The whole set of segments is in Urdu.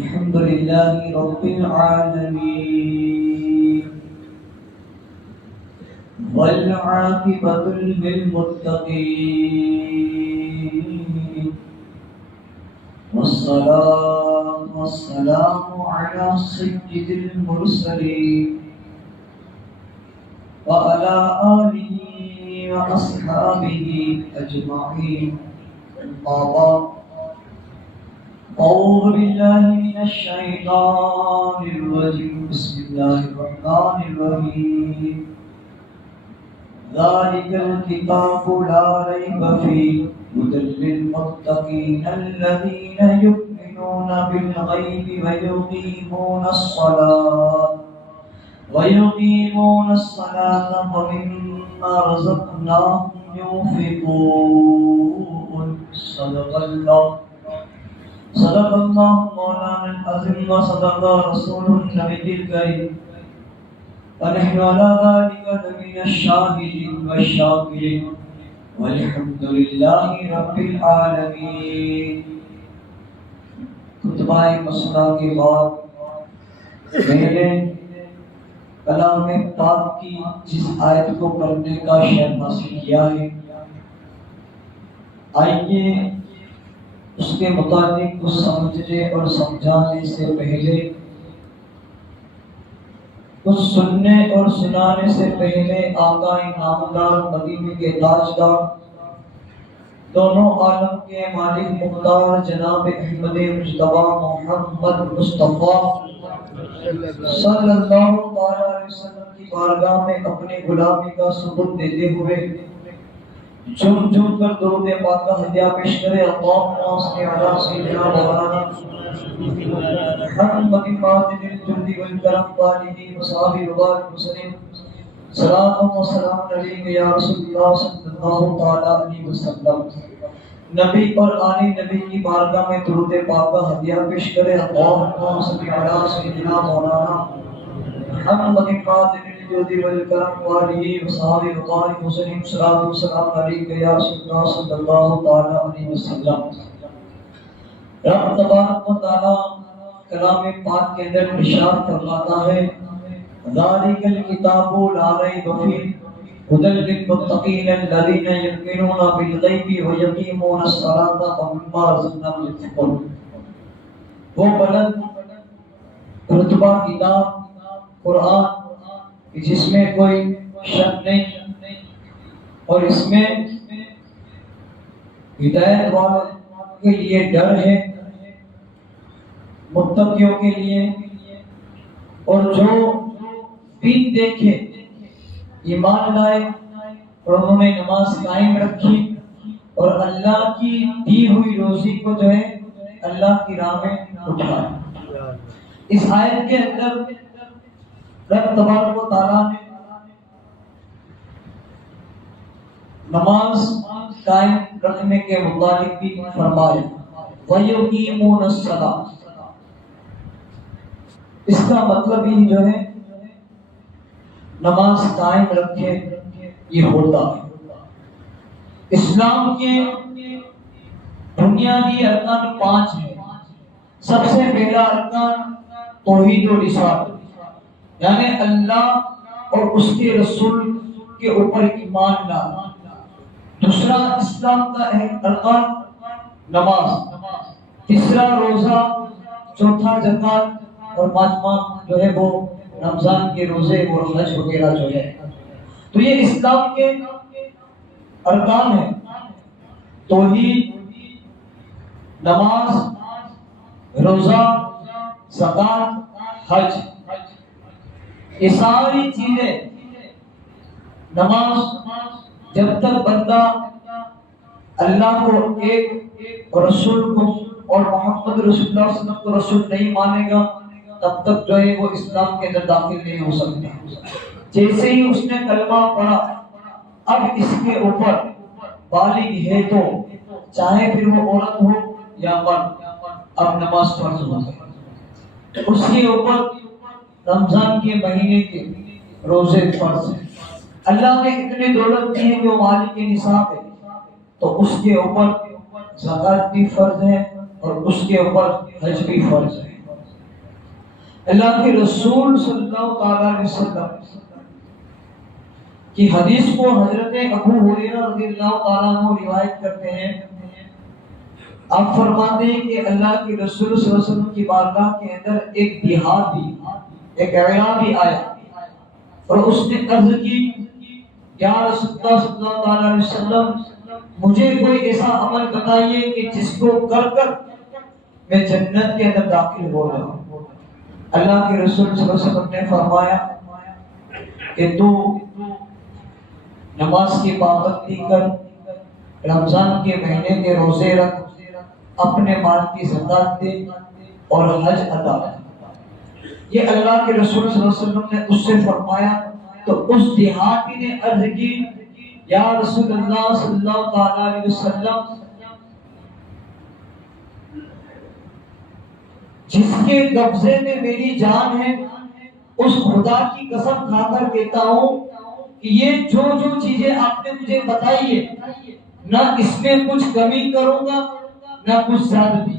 الحمد لله رب العالمين والعاقبة للمتقين والصلاة والسلام على سيد المرسلين وعلى آله وأصحابه أجمعين. أما بعد، أعوذ بالله من الشيطان الرجيم. بسم الله الرحمن الرحيم. ذلك الكتاب لا ريب فيه هدى للمتقين الذين يؤمنون بالغيب ويقيمون الصلاة ومما رزقناهم ينفقون. صدق الله مولانا العظيم وصدق رسوله النبي الكريم ونحن على ذلك من الشاهدين والشاكرين والحمد لله رب العالمين. خطبہ مسئلہ کے بعد میں نے کلام پاک کی جس آیت کو پڑھنے کا شرف حاصل کیا ہے، آئیے اس کے متعلق کچھ سمجھنے اور سمجھانے سے پہلے، کچھ سننے اور سنانے سے پہلے آقا نامدار مدینے کے تاجدار دونوں عالم کے مالک مختار جناب احمد مجتبی محمد مصطفیٰ صلی اللہ علیہ وسلم کی بارگاہ میں اپنی غلامی کا ثبوت دیتے ہوئے جھوم جھوم کر درود پاک کا ہدیہ پیش کرے. اللہم صلی علی سیدنا مولانا محمد فاتح الجود والکرم والہ وصحبہ وبارک وسلم. صلاۃ و سلام علیک یا رسول اللہ صلی اللہ تعالی علیہ وسلم. نبی اور آل نبی کی بارگاہ میں درود پاک کا ہدیہ پیش کرے. اللہم صلی علی سیدنا مولانا محمد فاتح الجود والکرم والہ وصحبہ وبارک وسلم. صلاۃ و سلام علیک یا رسول اللہ صلی اللہ تعالی علیہ وسلم. رب تبارک و تعالی کلام پاک کے اندر ارشاد فرماتا ہے، ذالک الکتاب لا ریب فیہ هدى للمتقين الذين يؤمنون بالغیب ويقيمون الصلاة ومما رزقناهم ينفقون. وہ بلند رتبہ کتاب قرآن جس میں کوئی شک نہیں اور اس میں ہدایت والوں کے لیے ڈر ہے، متقیوں کے لیے، اور جو دین دیکھے، ایمان لائے اور انہوں نے نماز قائم رکھی اور اللہ کی دی ہوئی روزی کو جو ہے اللہ کی راہ میں اٹھائے. اس آیت کے اندر رب تبارک و تعالیٰ نے نماز قائم رکھنے کے متعلق بھی فرمایا، وَيُقِيمُونَ الصَّلَاةَ. اس کا مطلب ہی جو ہے نماز قائم رکھے یہ ہوتا ہے. اسلام کے بنیادی ارکان 5 ہیں. سب سے پہلا ارکان توحید و رسالت، یعنی اللہ اور اس کے رسول کے اوپر ایمان لانا. دوسرا اسلام کا ارکان نماز، تیسرا روزہ، چوتھا زکوٰۃ اور پانچواں جو ہے وہ رمضان کے روزے اور حج وغیرہ جو ہے. تو یہ اسلام کے ارکان ہیں، توحید، نماز، روزہ، زکوٰۃ، حج. یہ ساری چیزیں، نماز جب تک بندہ اللہ کو ایک اور رسول کو اور محمد رسول اللہ صلی اللہ علیہ وسلم کو رسول نہیں مانے گا تب تک جو ہے وہ اسلام کے اندر داخل نہیں ہو سکتے. جیسے ہی اس نے کلمہ پڑھا، اب اس کے اوپر بالغ ہے تو چاہے پھر وہ عورت ہو یا مرد، اب نماز فرض ہو گئی. اس کے اوپر رمضان کے مہینے کے روزے فرض ہیں. اللہ نے اتنی دولت دی ہے کہ وہ مالک نصاب ہے، تو اس کے اوپر زکوٰۃ بھی فرض ہے اور اس کے اوپر حج بھی فرض ہے. اللہ کے رسول صلی اللہ تعالی علیہ وسلم کی حدیث کو حضرت ابو ہریرہ رضی اللہ تعالیٰ عنہ روایت کرتے ہیں. آپ فرماتے ہیں کہ اللہ کے رسول صلی اللہ علیہ وسلم کی بارگاہ کے اندر ایک دیہاتی، ایک اعرابی آیا اور اس نے عرض کی، یا رسول اللہ صلی اللہ تعالیٰ علیہ وسلم، مجھے کوئی ایسا عمل بتائیے کہ جس کو کر کر میں جنت کے اندر داخل ہو رہا ہوں. اللہ کے رسول صلی اللہ علیہ وسلم نے فرمایا کہ تو نماز کی پابندی کر، رمضان کے مہینے کے روزے رکھ، اپنے مال کی زکات دے اور حج ادا کر. یہ اللہ کے رسول صلی اللہ علیہ وسلم نے اس سے فرمایا. تو اس دیہاتی نے عرض کی، یا رسول اللہ صلی اللہ تعالی علیہ وسلم، جس کے قبضے میں میری جان ہے اس خدا کی قسم کھا کر کہتا ہوں کہ یہ جو چیزیں آپ نے مجھے بتائی ہے، نہ اس میں کچھ کمی کروں گا نہ کچھ زیادتی،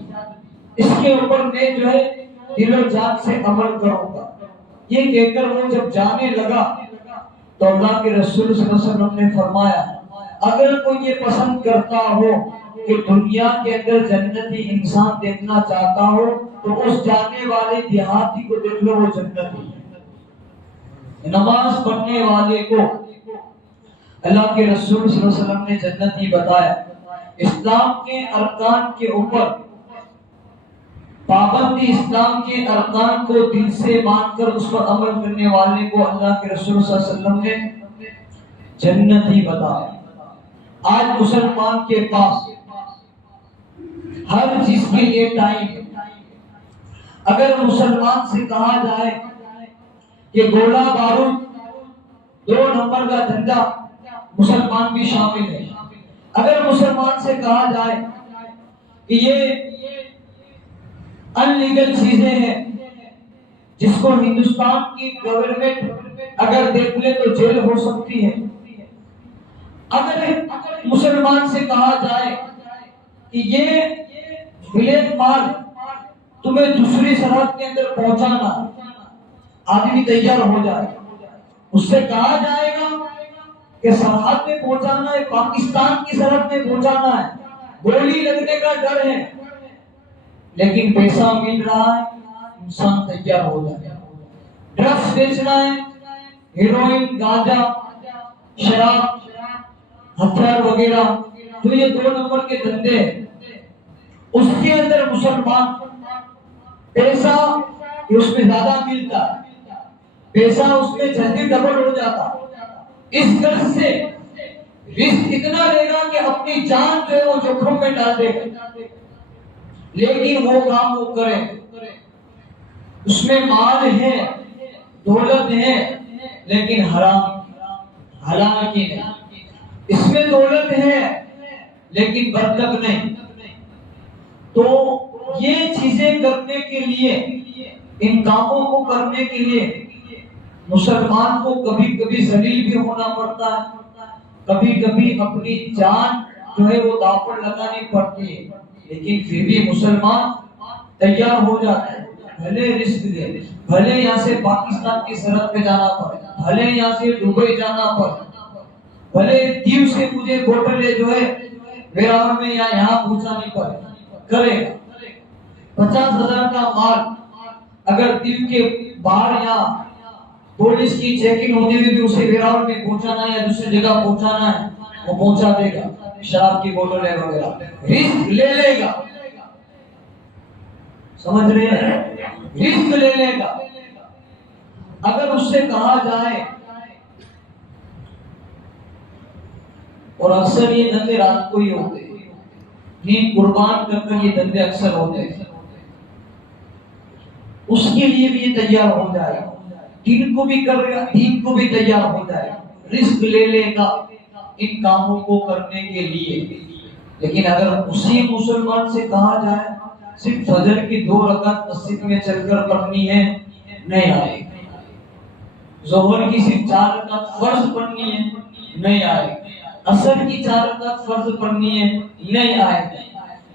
اس کے اوپر میں جو ہے دل و جان سے عمل کروں گا. یہ کہہ کر وہ جب جانے لگا تو اللہ کے رسول صلی اللہ علیہ وسلم نے فرمایا، اگر کوئی یہ پسند کرتا ہو کہ دنیا کے اندر جنتی انسان دیکھنا چاہتا ہو تو اس جانے والے دیہاتی کو دیکھ لو، وہ جنتی ہے. نماز پڑھنے والے کو اللہ کے رسول صلی اللہ علیہ وسلم نے جنتی بتایا. اسلام کے ارکان کے اوپر پابندی، اسلام کے ارکان کو دل سے مان کر اس پر عمل کرنے والے کو اللہ کے رسول صلی اللہ علیہ وسلم نے جنتی بتایا. آج مسلمان کے پاس ہر چیز کے لیے ٹائم ہے. اگر مسلمان سے کہا جائے کہ گولا بارود 2 نمبر کا دھندا، مسلمان بھی شامل ہے. اگر مسلمان سے کہا جائے کہ یہ انلیگل چیزیں ہیں جس کو ہندوستان کی گورنمنٹ اگر دیکھ لے تو جیل ہو سکتی ہے، اگر مسلمان سے کہا جائے کہ یہ بلیک مال تمہیں دوسری سرحد کے اندر پہنچانا، آدمی تیار ہو جائے. اس سے کہا جائے گا کہ سرحد میں پہنچانا ہے، پاکستان کی سرحد میں پہنچانا ہے، گولی لگنے کا ڈر ہے، لیکن پیسہ مل رہا ہے، انسان تیار ہو جائے. ڈرگس بیچنا ہے، ہیروئن، گانجا، شراب، ہتھیار وغیرہ، جو یہ 2 نمبر کے دھندے ہیں، اس کے اندر مسلمان پیسہ اس میں زیادہ ملتا ہے، پیسہ اس میں جلدی ڈبل ہو جاتا. اس غرض سے رزق اتنا لے گا کہ اپنی جان جو ہے وہ جوخم میں ڈال دے گا، لیکن وہ کام وہ کرے. اس میں مال ہے، دولت ہے، لیکن حرام حلال کی نہیں. اس میں دولت ہے لیکن برکت نہیں. تو یہ چیزیں کرنے کے لیے، ان کاموں کو کرنے کے لیے مسلمان کو کبھی کبھی ذلیل بھی ہونا پڑتا ہے، کبھی کبھی اپنی جان جو ہے وہ داؤ پر لگانی پڑتی ہے، لیکن پھر بھی مسلمان تیار ہو جاتا ہے. بھلے رسک دے، بھلے یہاں سے پاکستان کی سرحد پہ جانا پڑے، بھلے یہاں سے دبئی جانا پڑے، بھلے دیو سے مجھے بوٹلیں جو ہے ویرار میں یا یہاں پہنچانی پڑے، کرے گا. 50,000 کا مال اگر دیو کے باہر یا پولیس کی چیکنگ ہوتی ہوئی بھی اسے ویرار میں پہنچانا ہے یا دوسری جگہ پہنچانا ہے، وہ پہنچا دے گا. شراب کی بوتلیں وغیرہ رسک لے لے گا، سمجھ رہے ہیں، رسک لے لے گا. اگر اس سے کہا جائے، اور اکثر یہ دندے رات کو ہی ہوتے ہیں، نیند قربان کر کر یہ دندے اکثر ہوتے ہیں، اس کے لیے بھی یہ تیار ہو جائے، دین کو بھی کرے گا، دین کو بھی تیار ہو جائے، رزق لے لے گا ان کاموں کو کرنے کے لیے. لیکن اگر اسی مسلمان سے کہا جائے صرف فجر کی 2 رکعت مسجد میں چل کر پڑھنی ہے، نہیں آئے گی. ظہر کی صرف 4 رکعت فرض پڑھنی ہے، نہیں آئے گی. عصر کی 4 رکعت فرض پڑھنی ہے، نہیں آئے گی.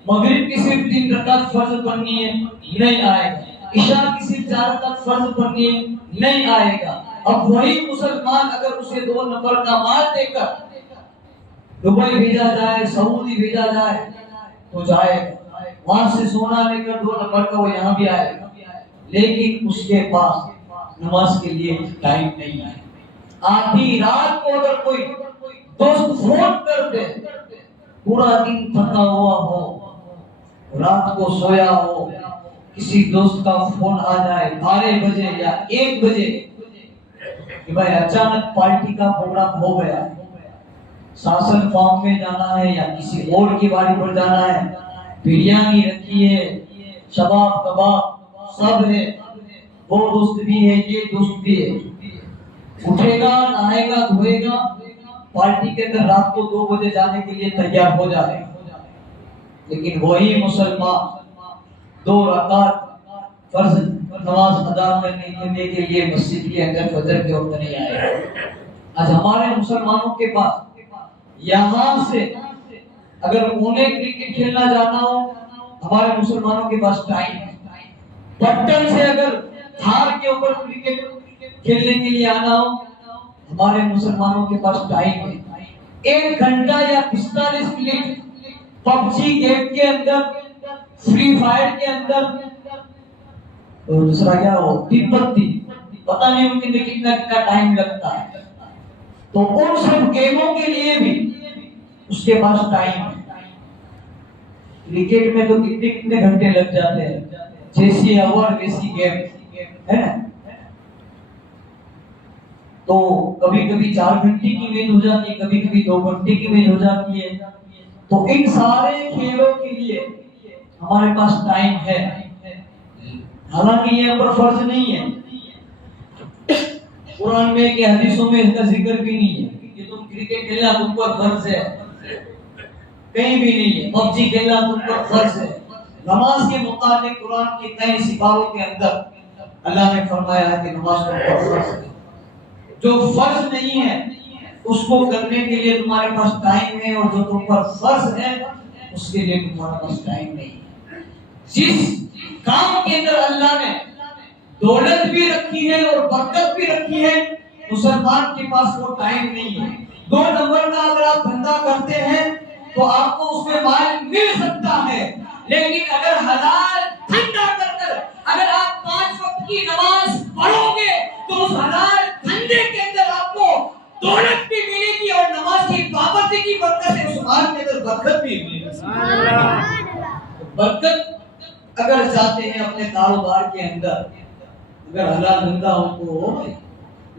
مغرب کی صرف 3 رکعت فرض پڑھنی ہے، نہیں آئے گی. عشاء کی صرف 4 رکعت فرض پڑھنی نہیں آئے گا۔ اب وہی مسلمان اگر اسے 2 نمبر کا مال دے کر دبئی بھیجا جائے، سعودی بھیجا جائے تو جائے گا، وہاں سے سونا لے کر 2 نمبر کا وہ یہاں بھی آئے گا، لیکن اس کے پاس نماز کے لیے ٹائم نہیں ہے۔ آدھی رات کو اگر کوئی دوست فون کر دے، پورا دن تھکا ہوا ہو، رات کو سویا ہو، کسی دوست کا فون آ جائے 12 بجے یا 1 بجے کہ بھائی اچانک پارٹی کا پروگرام ہو گیا، ساسن فارم میں جانا ہے یا کسی اور کی باری پر جانا ہے، بریانی رکھی ہے، شباب کباب سب ہے، وہ دوست بھی ہے، یہ دوست بھی ہے، اٹھے گا، نہائے گا، دھوئے گا، پارٹی کے اندر رات کو 2 بجے جانے کے لیے تیار ہو جائے گا۔ لیکن وہی مسلمان 2 رکعت فرض نماز ادا کرنے کے لیے مسجد کے اندر فجر کے وقت نہیں آئے گا۔ آج ہمارے مسلمانوں کے پاس یہاں سے اگر انہیں کرکٹ کھیلنا جانا ہو، ہمارے مسلمانوں کے پاس ٹائم ہے۔ پٹن سے اگر تھار کے اوپر کرکٹ کھیلنے کے لیے آنا ہو، ہمارے مسلمانوں کے پاس ٹائم ہے۔ 1 گھنٹہ یا 45 منٹ پب جی گیم کے اندر، فری فائر کے اندر، دوسرا کیا ہو تبتی، پتہ نہیں ان کے لیے کتنا ٹائم لگتا ہے، تو ان سب گیموں کے لیے بھی اس کے پاس ٹائم ہے۔ کرکٹ میں تو کتنے گھنٹے لگ جاتے ہیں، جیسی اوور ویسی گیم ہے نا، تو کبھی کبھی 4 گھنٹے کی میچ ہو جاتی ہے، کبھی کبھی 2 گھنٹے کی میچ ہو جاتی ہے۔ تو ان سارے کھیلوں کے لیے ہمارے پاس ٹائم ہے، حالانکہ یہ ہم پر فرض نہیں ہے، قرآن میں کہ حدیثوں میں اس کا ذکر بھی نہیں ہے کہ تم کرکٹ کھیلنا تم پر فرض ہے، کہیں بھی نہیں ہے۔ پب جی کھیلنا تم پر فرض ہے۔ نماز کے متعلق قرآن کی کئی سپاروں کے اندر اللہ نے فرمایا ہے کہ نماز تم پر فرض ہے۔ جو فرض نہیں ہے اس کو کرنے کے لیے تمہارے پاس ٹائم ہے، اور جو تم پر فرض ہے اس کے لیے تمہارے پاس ٹائم نہیں ہے۔ جس کام کے اندر اللہ نے دولت بھی رکھی ہے اور برکت بھی رکھی ہے، مسلمان کے پاس وہ ٹائم نہیں ہے۔ 2 نمبر کا اگر آپ دھندا کرتے ہیں تو آپ کو اس میں مال مل سکتا ہے، لیکن اگر حلال دھندا کر کر اگر آپ 5 وقت کی نماز پڑھو گے تو اس حلال دھندے کے اندر آپ کو دولت بھی ملے گی اور نماز کی پابندی کی برکت ہے، اس مال کے اندر برکت بھی ملے گی۔ برکت اگر چاہتے ہیں اپنے کاروبار کے اندر، اگر حلال دھندا ہو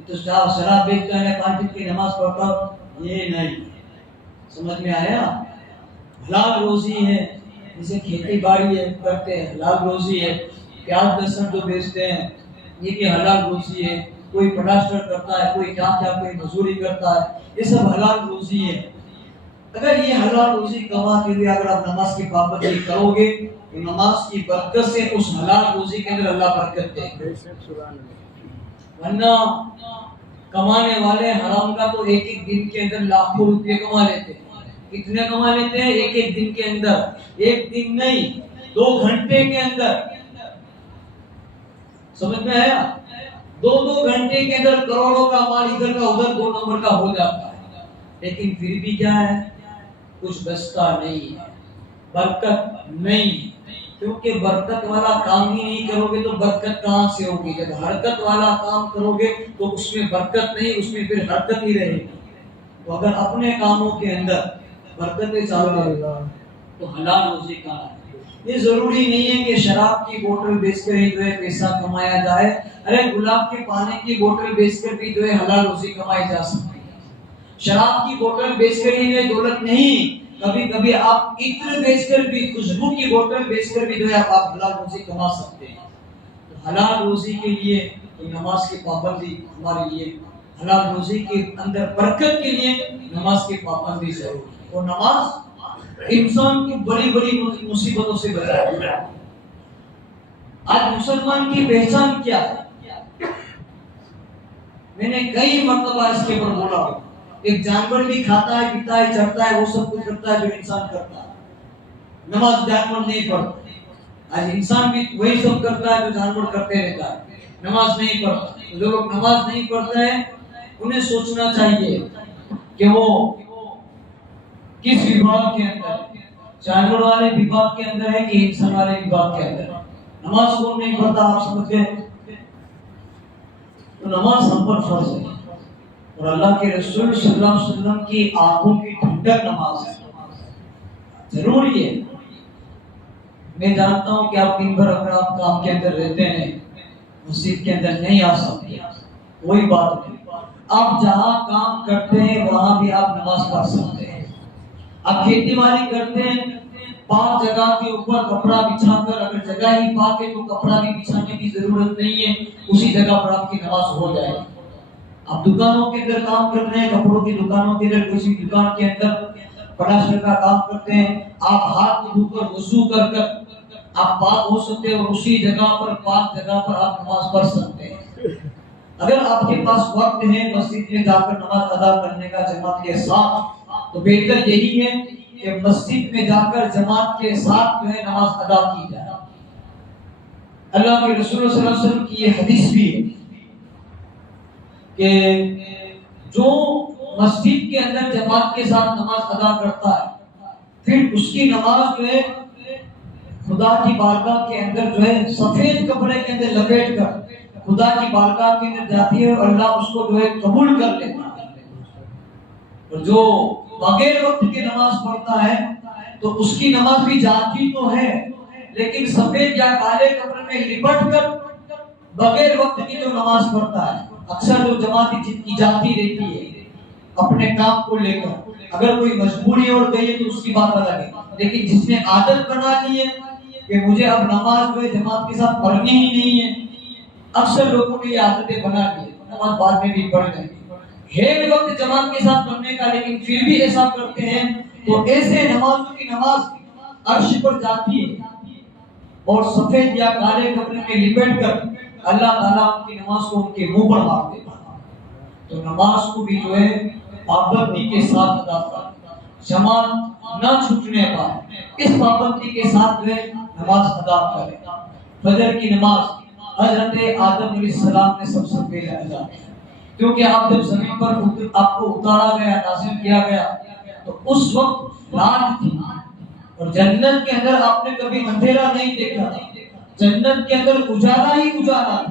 تو شراب بیچتا ہے 5 وقت کی نماز پڑھتا ہو، یہ نہیں، سمجھ میں آیا؟ حلال روزی ہے، جسے کھیتی باڑی ہے کرتے ہیں حلال روزی ہے، پیاز لہسن جو بیچتے ہیں یہ بھی حلال روزی ہے، کوئی پلاسٹر کرتا ہے، کوئی کیا کوئی مزدوری کرتا ہے، یہ سب حلال روزی ہے۔ اگر یہ حلال روزی کما کے لیے اگر آپ نماز کی پابندی کرو گے تو نماز کی برکت سے اس حلال روزی کے اندر اللہ برکت دے گا۔ ورنہ کمانے والے حرام کا تو ایک دن کے اندر لاکھوں روپے کما لیتے ہیں۔ کتنے کما لیتے ہیں؟ ایک دن کے اندر، ایک دن نہیں 2 گھنٹے کے اندر، سمجھ میں آیا؟ 2 گھنٹے کے اندر کروڑوں کا مال ادھر کا ادھر 2 نمبر کا ہو جاتا ہے، لیکن پھر بھی کیا ہے؟ کچھ بچتا نہیں ہے، برکت نہیں، کیونکہ برکت والا کام ہی نہیں کرو گے تو برکت کہاں سے ہوگی؟ جب حرکت والا کام کرو گے تو اس میں برکت نہیں، اس میں پھر حرکت ہی رہے گی۔ تو اگر اپنے کاموں کے اندر برکتیں چاہتے تو حلال روزی کہاں ہے؟ یہ ضروری نہیں ہے کہ شراب کی بوتل بیچ کر ہی جو ہے پیسہ کمایا جائے، ارے گلاب کے پانی کی بوتل بیچ کر بھی جو ہے حلال روزی کمائی جا سکتی ہے۔ شراب کی بوتل بیچ کر ہی جو ہے دولت نہیں، کبھی کبھی آپ عطر بیچ کر بھی، خوشبو کی بوتل بیچ کر بھی جو ہے آپ حلال روزی کما سکتے ہیں۔ تو حلال روزی کے لیے نماز کی پابندی ہمارے لیے، حلال روزی کے اندر برکت کے لیے نماز کی پابندی ضروری ہے، اور نماز انسان کی بڑی بڑی مصیبتوں سے بچاتی ہے۔ آج مسلمان کی پہچان کیا ہے؟ میں نے کئی مرتبہ اس کے اوپر بولا، ایک جانور بھی کھاتا ہے، پیتا ہے، چڑھتا ہے، وہ سب کچھ کرتا ہے جو انسان کرتا ہے، نماز جانور نہیں پڑھتا، آج انسان بھی وہی سب کرتا ہے جو جانور کرتے رہتا ہے، نماز نہیں پڑھتا۔ جو لوگ نماز نہیں پڑھتے ہیں انہیں سوچنا چاہیے کہ وہ کس وبھاگ کے اندر ہے، جانور والے وبھاگ کے اندر ہے کہ انسان والے وبھاگ کے اندر ہے۔ نماز کون نہیں پڑھتا آپ سمجھ گئے؟ تو نماز ہم پر فرض ہے، اور اللہ کے رسول صلی اللہ علیہ وسلم کی آنکھوں کی ٹھنڈک نماز ہے۔ ضروری ہے۔ میں جانتا ہوں کہ آپ دن بھر اگر آپ کام کے اندر رہتے ہیں، مسجد کے اندر نہیں آ سکتے، کوئی بات نہیں، آپ جہاں کام کرتے ہیں وہاں بھی آپ نماز پڑھ سکتے ہیں۔ آپ کھیتی باڑی کرتے ہیں، پاک جگہ کے اوپر کپڑا بچھا کر، اگر جگہ ہی پاک ہے تو کپڑا بھی بچھانے کی ضرورت نہیں ہے، اسی جگہ پر آپ کی نماز ہو جائے گی۔ آپ دکانوں کے اندر کام کر رہے ہیں، کپڑوں کی دکانوں کے اندر، کسی دکان کے اندر پلاسٹر کا کام کرتے ہیں، آپ ہاتھ دھو کر وضو کر کر آپ پاک ہو سکتے ہیں، اور اسی جگہ پر پاک جگہ پر آپ نماز پڑھ سکتے ہیں۔ اگر آپ کے پاس وقت ہے مسجد میں جا کر نماز ادا کرنے کا جماعت کے ساتھ، تو بہتر یہی ہے کہ مسجد میں جا کر جماعت کے ساتھ جو ہے نماز ادا کی جائے۔ اللہ کے رسول صلی اللہ علیہ وسلم کی یہ حدیث بھی ہے کہ جو مسجد کے اندر جماعت کے ساتھ نماز ادا کرتا ہے، پھر اس کی نماز جو ہے خدا کی بارگاہ کے اندر جو ہے سفید کپڑے کے اندر لپیٹ کر خدا کی بارگاہ کے اندر جاتی ہے، اور اللہ اس کو جو ہے قبول کر لیتا ہے۔ اور جو بغیر وقت کی نماز پڑھتا ہے تو اس کی نماز بھی جاتی تو ہے، لیکن سفید یا کالے کپڑے میں لپٹ کر بغیر وقت کی جو نماز پڑھتا ہے، اکثر جو جماعت کی جاتی رہتی ہے اپنے کام کو لے کر، اگر کوئی مجبوری اور گئی ہے تو اس کی بات الگ ہے، لیکن جس نے عادت بنا لی ہے کہ مجھے اب نماز جو ہے جماعت کے ساتھ پڑھنی ہی نہیں ہے، اکثر لوگوں نے یہ عادتیں بنا لی، نماز بعد میں بھی پڑھ گئے، ہے وقت جماعت کے ساتھ پڑھنے کا لیکن پھر بھی ایسا کرتے ہیں، تو ایسے نمازوں کی نماز عرش پر جاتی ہے، اور سفید یا کالے کپڑے میں لپٹ کر اللہ تعالیٰ ان کی نماز کو ان کے منہ پر مار دیتا ہے۔ تو نماز کو بھی جو ہے پابندی کے ساتھ ادا کرنا، جماعت نہ چھوٹنے پائے، اس پابندی کے ساتھ جو ہے نماز ادا کرے۔ فجر کی نماز حضرت آدم علیہ السلام نے سب سے پہلے ادا کی، کیونکہ آپ جب زمین پر آپ کو اتارا گیا، نازل کیا گیا، تو اس وقت رات تھی، اور جنت کے اندر آپ نے کبھی اندھیرا نہیں دیکھا، جنت کے اندر اجالا ہی اجالا،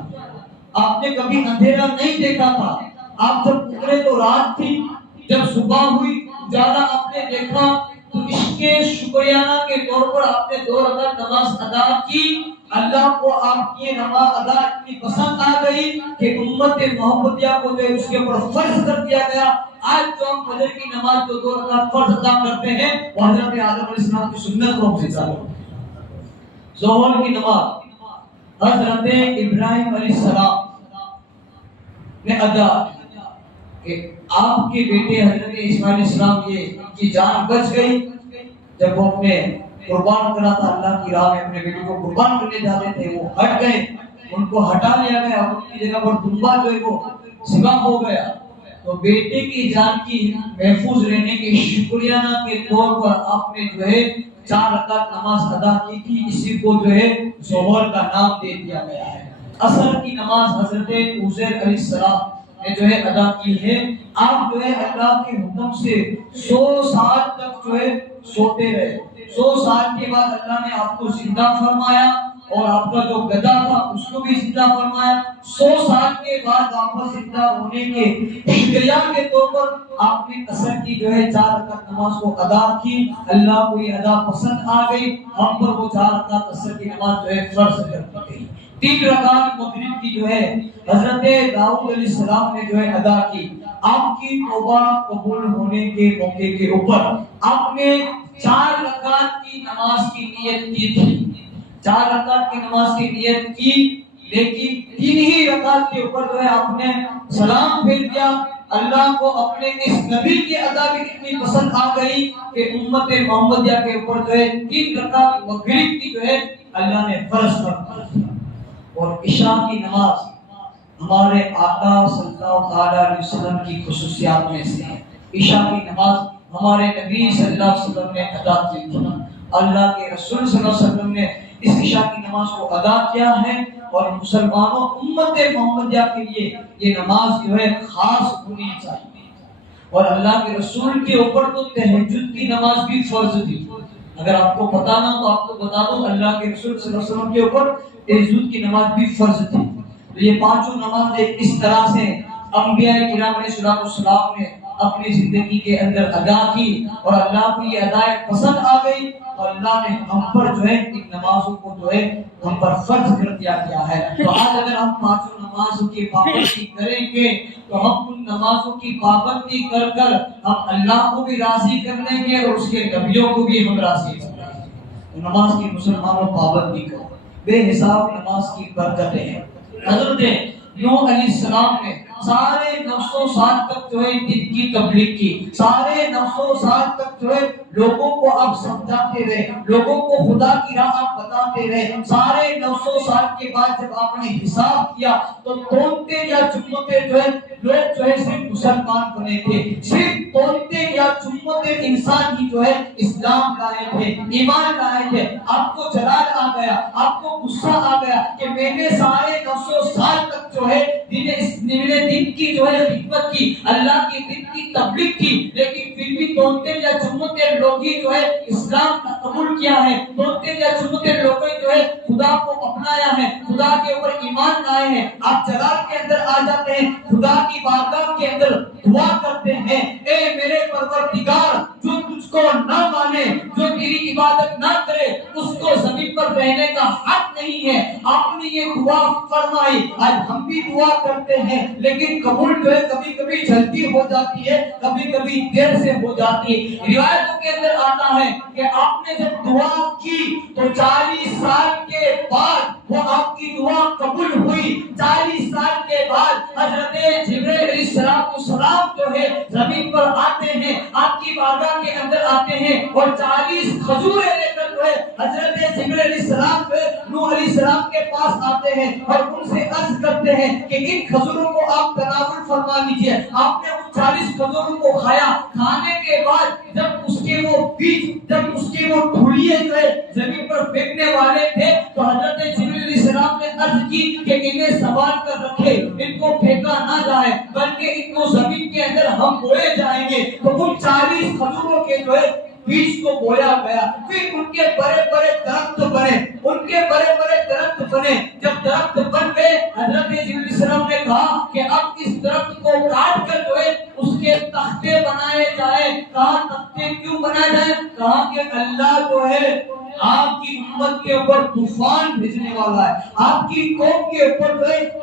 آپ نے کبھی اندھیرا نہیں دیکھا تھا۔ آپ جب اترے تو رات تھی، جب صبح ہوئی اجالا آپ نے دیکھا، تو اس کے شکریانہ کے طور پر آپ نے 2 رکعت نماز ادا کی۔ اللہ کو آپ کی نماز ادا اتنی پسند آ گئی کہ امت محمدیہ کو جو اس کے اوپر فرض کر دیا گیا۔ آج جو ہم فجر کی نماز جو 2 رکعت فرض ادا کرتے ہیں، وہ حضرت آدم علیہ السلام کی سنت کو ہم سے چالو۔ ظہر کی نماز حضرت ابراہیم علیہ السلام نے ادا کہ آپ کے بیٹے حضرت اسماعیل علیہ السلام ان کی جان بچ گئی، جب وہ اپنے قربان کرا تھا اللہ کی راہ میں، اپنے بیٹے کو قربان کرنے جاتے تھے، وہ ہٹ گئے، ان کو ہٹا لیا گیا، اور ان کی جگہ پر دمبا جو ہے وہ ذبح ہو گیا۔ تو بیٹے کی جان کی محفوظ رہنے کے شکریانہ کے طور پر آپ نے جو ہے 4 رکعت نماز ادا کی تھی، اسی کو جو ہے ظہر کا نام دے دیا گیا ہے۔ عصر کی نماز حضرت عزیر علیہ السلام نے جو ہے ادا کی ہے۔ آپ جو ہے اللہ کے حکم سے 100 سال تک جو ہے سوتے رہے، 100 سال کے بعد اللہ نے آپ کو زندہ فرمایا، اور آپ کا جو گدھا تھا اس کو بھی زندہ فرمایا۔ 100 سال کے بعد واپس زندہ ہونے کے شکریہ کے طور پر آپ نے عصر کی جو ہے 4 رکعت نماز کو ادا کی۔ اللہ کو یہ ادا پسند آ گئی، ہم پر وہ 4 رکعت عصر کی نماز جو ہے فرض کر دی گئی۔ 3 رکعت مغرب کی جو ہے حضرت داؤد علیہ السلام نے جو ہے ادا کی۔ آپ کی توبہ قبول ہونے کے موقع کے اوپر آپ نے 4 رکعت کی نماز کی نیت کی تھی، 4 رکعت کی نماز کی نیت کی، لیکن 3 ہی رکعت کے اوپر جو ہے آپ نے سلام پھیر دیا۔ اللہ کو اپنے اس نبی کی ادا بھی اتنی پسند آ گئی کہ امت محمدیہ کے اوپر جو ہے 3 رکعت مغرب کی جو ہے اللہ نے فرض کر دیا۔ اور عشاء کی نماز ہمارے آقا صلی اللہ علیہ وسلم کی خصوصیات میں سے ہے۔ عشاء کی نماز ہمارے نبی صلی اللہ علیہ وسلم نے ادا کی تھی۔ اللہ کے رسول صلی اللہ علیہ وسلم نے اس عشاء کی نماز کو ادا کیا ہے، اور مسلمانوں امت محمدیہ کے لیے یہ نماز جو ہے خاص ہونی چاہیے۔ اور اللہ کے رسول کے اوپر تو تہجد کی نماز بھی فرض تھی۔ اگر آپ کو پتا نہ تو آپ کو بتا دوں، اللہ کے رسول صلی اللہ علیہ وسلم کے اوپر تہجد کی نماز بھی فرض تھی۔ تو یہ پانچوں نمازیں اس طرح سے انبیاء کرام علیہ السلام نے اپنی زندگی کے اندر ادا کی، اور اللہ کو یہ ادائیں پسند آ گئی، اور اللہ نے ہم پر جو ہے ان نمازوں کو جو ہے ہم پر فرض کر دیا گیا ہے۔ تو آج اگر ہم پانچوں نمازوں کی پابندی کریں گے تو ہم ان نمازوں کی پابندی کر کر ہم اللہ کو بھی راضی کر لیں گے اور اس کے نبیوں کو بھی ہم راضی کر لیں گے۔ تو نماز کی مسلمانوں پابندی کرو، بے حساب نماز کی برکتیں ہیں۔ حضرت نوح علیہ السلام نے سارے 900 سال تک جو ہے دین کی تبلیغ کی، سارے 900 سال تک جو ہے لوگوں کو آپ سمجھاتے رہے، لوگوں کو خدا کی راہ آپ بتاتے رہے۔ سارے 900 سال کے بعد جب آپ نے حساب کیا تو تونتے یا چمتے جو ہے لوگ جو ہے صرف مسلمان بنے تھے، صرف تونتے یا چمتے انسان ہی جو ہے اسلام لائے تھے، ایمان لائے تھے۔ آپ کو جلال آ گیا، آپ کو غصہ آ گیا کہ میں نے سارے 900 سال تک جو ہے دین کی جو ہے خدمت کی، اللہ کی دین کی تبلیغ کی، لیکن پھر بھی تونتے یا چمتے لوگ ہی جو ہے اسلام قبول کیا ہے، تونتے یا چمتے لوگ جو ہے خدا کو اپنایا ہے، خدا کے اوپر ایمان لائے ہیں۔ آپ جلال کے اندر آ جاتے ہیں، خدا کی بارگاہ کے اندر دعا کرتے ہیں، اے میرے پروردگار، جو تجھ کو نہ مانے، جو تیری عبادت نہ کرے، اس کو زمین پر رہنے کا حق نہیں ہے۔ آپ نے یہ دعا فرمائی، آج ہم بھی دعا کرتے ہیں، لیکن قبول جو ہے کبھی کبھی جلدی ہو جاتی ہے، کبھی کبھی دیر سے ہو جاتی ہے۔ روایتوں کے اندر آتا ہے کہ آپ نے جب دعا کی تو 40 سال کے بعد وہ آپ کی دعا قبول ہوئی۔ 40 سال کے بعد حضرت جبرائیل علیہ السلام جو ہے زمین پر آتے ہیں، آپ کی بارگاہ کے اندر آتے ہیں، اور 40 کھجوریں لے کر جو ہے حضرت جبرائیل علیہ السلام جو ہے نوح علیہ السلام کے پاس آتے ہیں اور ان سے عرض کرتے ہیں کہ ان کھجوروں کو آپ تناول فرما لیجئے۔ آپ نے ان 40 کھجوروں کو کھایا، کھانے کے بعد جب اس کے وہ بیج، جب اس کے وہ ٹھولیے جو ہے زمین پر پھینکنے والے تھے تو حضرت جبرائیل علیہ السلام نے عرض کی کہ انہیں سنبھال کر رکھے، ان کو پھینکا نہ جائے بلکہ ان کو زمین کے اندر ہم بوئے جائیں گے۔ تو ان 40 کھجوروں کے جو ہے بیج کو بویا گیا، پھر ان کے بڑے بڑے درخت بنے، ان کے بڑے بڑے درخت بنے۔ جب درخت بن گئے حضرت جبرائیل علیہ السلام نے کہا کہ اب اس درخت کو کاٹ کر جو ہے اس کے تختے بنائے جائیں۔ کہا تختے کیوں بنائے جائیں؟ کہا کہ اللہ جو ہے آپ کی امت کے اوپر طوفان بھیجنے والا ہے، آپ کی قوم کے اوپر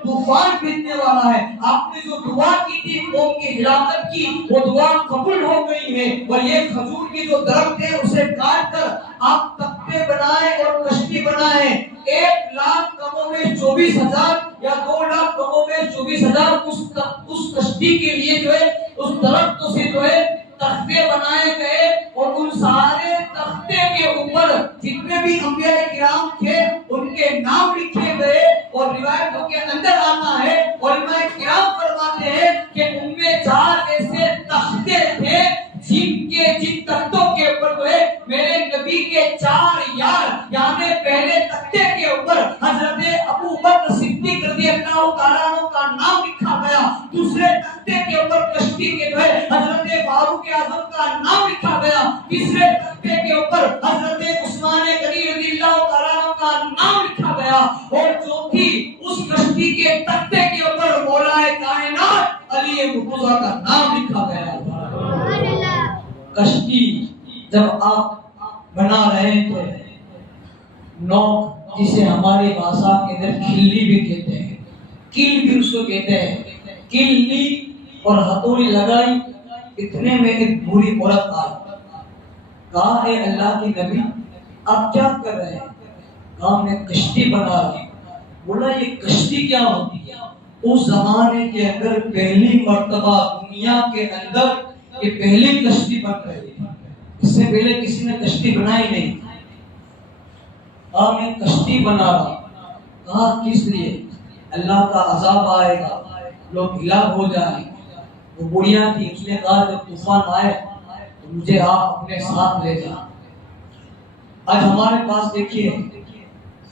طوفان بھیجنے والا ہے۔ آپ نے جو دعا کی تھی قوم کی ہلاکت کی، وہ دعا قبول ہو گئی ہے، اور یہ کھجور کی جو درخت ہے اسے کاٹ کر آپ تختے بنائے اور کشتی بنائے۔ 1 لاکھ کموں میں 24,000 یا 2 لاکھ کموں میں 24,000 اس کشتی کے لیے جو ہے اس درخت سے جو ہے تختے بنائے گئے، اور ان سارے تختے کے اوپر جتنے بھی انبیاء کرام تھے ان کے نام لکھے گئے۔ اور روایتوں کے اندر آتا ہے، علماء کرام فرماتے ہیں کہ ان میں 4 ایسے تختے تھے جن تختوں کے اوپر جو ہے میرے نبی کے 4 یار، یعنی پہلے تختے کے اوپر حضرت ابو بکر صدیق رضی اللہ تعالیٰ عنہ کا نام لکھا گیا، دوسرے تختے کے اوپر کشتی کے جو ہے حضرت فاروق اعظم کا نام لکھا گیا، تیسرے تختے کے اوپر حضرت عثمان غنی رضی اللہ تعالیٰ عنہ کا نام لکھا گیا، اور چوتھی اس کشتی کے تختے کے اوپر مولا کائنات علی مرتضیٰ کا نام لکھا گیا۔ کشتی جب آپ بنا رہے تھے، نوک جسے ہماری بھاشا کے اندر کھلی بھی کہتے ہیں، کل بھی اس کو کہتے ہیں، کل لی اور ہتھوڑی لگائی، اتنے میں ایک بوڑھی عورت آئی، کہا اے اللہ کی نبی آپ کیا کر رہے ہیں؟ کہا میں کشتی بنا رہا ہوں۔ بولا یہ کشتی کیا ہوتی ہے؟ اس زمانے کے اندر پہلی مرتبہ دنیا کے اندر یہ پہلی کشتی بن رہی ہے، اس سے پہلے کسی نے کشتی بنائی نہیں۔ کہا میں کشتی بنا رہا ہوں۔ کہا کس لیے؟ اللہ کا عذاب آئے گا، لوگ ہلاک ہو جائیں گے۔ وہ بڑھیا تھی، اس نے کہا جب طوفان آئے تو مجھے آپ اپنے ساتھ لے جائیں۔ آج ہمارے پاس دیکھیے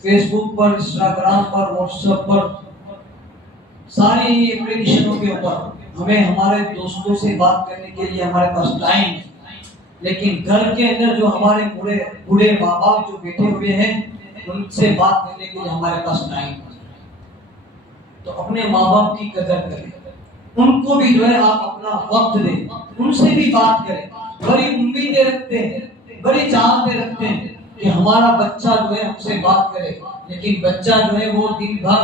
فیس بک پر، انسٹاگرام پر، واٹس ایپ پر، ساری اپلیکیشنوں کے اوپر ہمیں ہمارے دوستوں سے بات کرنے کے لیے ہمارے پاس ٹائم ہے، لیکن گھر کے اندر جو ہمارے بوڑھے ماں باپ جو بیٹھے ہوئے ہیں ان سے بات کرنے کے لیے ہمارے پاس ٹائم ہے۔ تو اپنے ماں باپ کی قدر کریں، ان کو بھی جو ہے آپ اپنا وقت دیں، ان سے بھی بات کریں۔ بڑی امیدیں رکھتے ہیں، بڑی چاہتے رکھتے ہیں کہ ہمارا بچہ جو ہے ہم سے بات کرے، لیکن بچہ جو ہے وہ دن بھر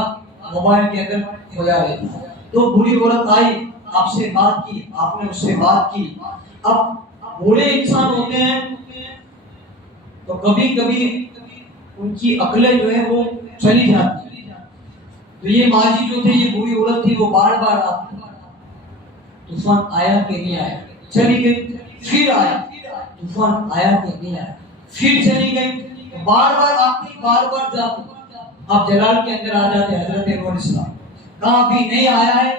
موبائل کے اندر کھویا رہتا ہے۔ تو بوڑھی عورت آئی، آپ سے بات کی، آپ نے اس سے بات کی۔ اب بوڑھے انسان ہوتے ہیں تو کبھی کبھی ان کی عقلیں جو ہے وہ چلی جاتی۔ تو یہ ماجی جو تھے، یہ بوڑھی عورت تھی، وہ بار بار آتی، طوفان آیا کہ نہیں آیا، چلی گئی، پھر آیا، طوفان آیا کہ نہیں آیا، پھر چلی گئی، بار بار آتی، بار بار جاتی۔ آپ جلال کے اندر آ جاتے حضرت نوح علیہ السلام، کہاں ابھی نہیں آیا ہے،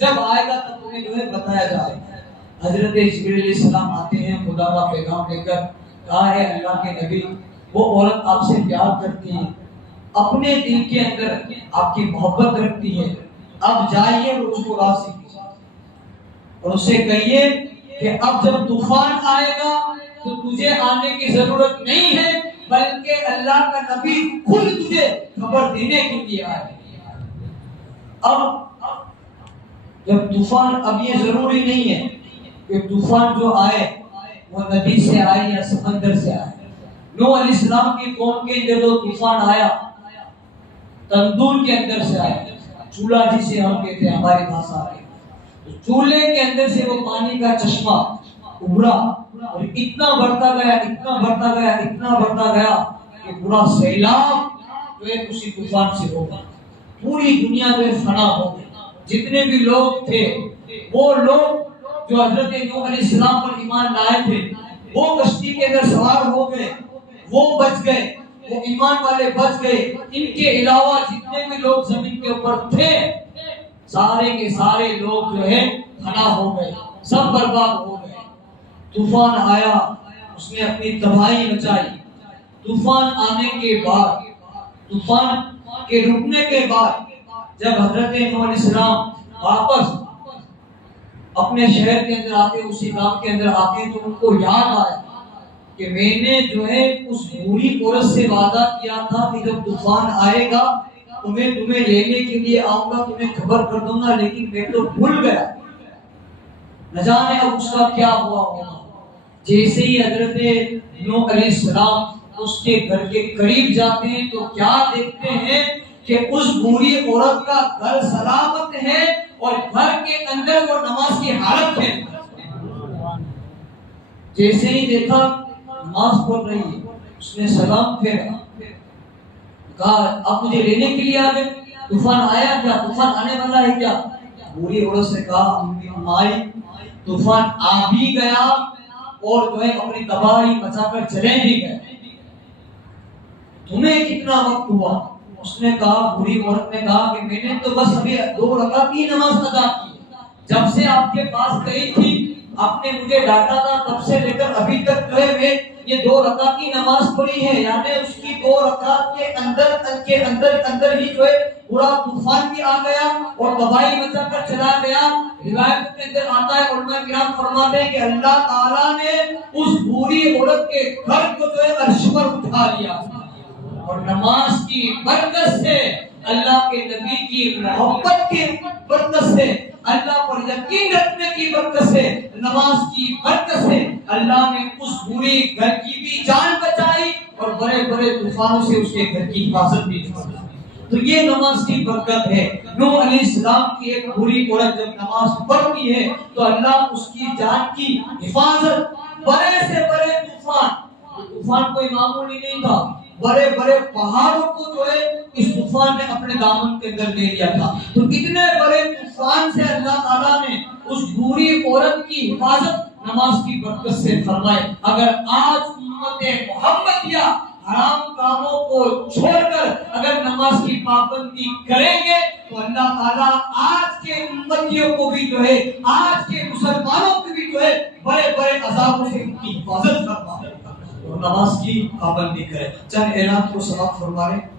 جب آئے گا تب تمہیں جو ہے بتایا جائے گا۔ حضرت جبرائیل علیہ السلام آتے ہیں خدا کا پیغام لے کر، کہا ہے اللہ کے نبی وہ عورت آپ سے پیار کرتی ہے، اپنے دل کے اندر آپ کی محبت رکھتی ہے، اب جائیے اور اس کو راضی کیجیے اور اسے کہیے کہ اب جب طوفان آئے گا تو تجھے آنے کی ضرورت نہیں ہے، بلکہ اللہ کا نبی خود تجھے خبر دینے کے لیے آئے۔ اب جب طوفان، اب یہ ضروری نہیں ہے کہ طوفان جو آئے وہ ندی سے آئے یا سمندر سے آئے۔ نوح علیہ السلام کی قوم کے اندر جو طوفان آیا تندور کے اندر سے آیا، چولہا جسے ہم کہتے ہیں ہماری بھاشا میں، چولہے کے اندر سے وہ پانی کا چشمہ ابھرا اور اتنا بڑھتا گیا، اتنا بڑھتا گیا، اتنا بڑھتا گیا کہ پورا سیلاب جو ہے اسی طوفان سے ہوگا، پوری دنیا میں فنا ہو گئی۔ جتنے بھی لوگ تھے، وہ لوگ جو حضرت نوح علیہ السلام پر ایمان لائے تھے، وہ کشتی کے اندر سوار ہو گئے، وہ بچ گئے، وہ ایمان والے بچ گئے۔ ان کے علاوہ جتنے بھی لوگ زمین کے اوپر تھے، سارے کے سارے لوگ جو ہے فنا ہو گئے، سب برباد ہو گئے۔ طوفان آیا، اس نے اپنی تباہی مچائی۔ طوفان آنے کے بعد، طوفان کے رکنے کے بعد، جب حضرت نوح علیہ السلام واپس اپنے شہر کے اندر آتے، اسی گاؤں کے اندر آتے، تو ان کو یاد آیا کہ میں نے جو ہے اس بوڑھی عورت سے وعدہ کیا تھا کہ جب طوفان آئے گا تو میں تمہیں لینے کے لیے آؤں گا، تمہیں خبر کر دوں گا، لیکن میں تو بھول گیا، نہ جانے اب اس کا کیا ہوا ہوگا۔ جیسے ہی حضرت نوح علیہ السلام اس کے گھر کے قریب جاتے ہیں تو کیا دیکھتے ہیں کہ اس بوڑھی عورت کا گھر سلامت ہے اور گھر کے اندر وہ نماز کی حالت ہے۔ جیسے ہی دیکھا نماز پڑھ رہی ہے، اس نے سلام پھیرا، کہا آپ مجھے لینے کے لیے آ گئے، طوفان آیا کیا، طوفان آنے والا ہے کیا؟ بوڑھی عورت سے کہا مائی طوفان آ بھی گیا اور جو ہے اپنی تباہی مچا کر چلے بھی گئے، تمہیں کتنا وقت ہوا؟ اس نے کہا، بوڑھی عورت نے کہا کہ میں نے تو بس ابھی 2 رکعت کی نماز ادا کی، جب سے آپ کے پاس گئی تھی آپ نے مجھے ڈانٹا تھا، تب سے لے کر ابھی تک جو ہے میں یہ 2 رکعت کی نماز پڑھی ہے، یعنی اس کی 2 رکعت کے اندر ہی جو ہے پورا طوفان بھی آ گیا اور تباہی مچا کر چلا گیا۔ روایت کے اندر آتا ہے، علماء کرام فرماتے ہیں کہ اللہ تعالیٰ نے اس بوڑھی عورت کے گھر کو جو ہے عرش پر اٹھا لیا، اور نماز کی برکت سے، اللہ کے نبی کی محبت کی برکت سے، اللہ پر یقین رکھنے کی برکت سے، نماز کی برکت سے اللہ نے اس بوڑھی گھر کی بھی جان بچائی اور بڑے بڑے طوفانوں سے اس کے گھر کی حفاظت بھی کی۔ تو یہ نماز کی برکت ہے۔ نوح علیہ السلام کی ایک بوڑھی عورت جب نماز پڑھتی ہے تو اللہ اس کی جان کی حفاظت، بڑے سے بڑے طوفان کوئی معمولی نہیں تھا، بڑے بڑے پہاڑوں کو جو ہے اس طوفان نے اپنے دامن کے اندر لے لیا تھا۔ تو اتنے بڑے طوفان سے اللہ تعالیٰ نے اس بوڑھی عورت کی حفاظت نماز کی برکت سے فرمائی۔ اگر آج امت محمدیہ حرام کاموں کو چھوڑ کر اگر نماز کی پابندی کریں گے تو اللہ تعالیٰ آج کے امتیوں کو بھی جو ہے، آج کے مسلمانوں کو بھی جو ہے بڑے بڑے عذابوں سے ان کی حفاظت فرمائے اور نماز کی پابندی کرے۔ چند اعلان کو سماعت فرما رہے ہیں۔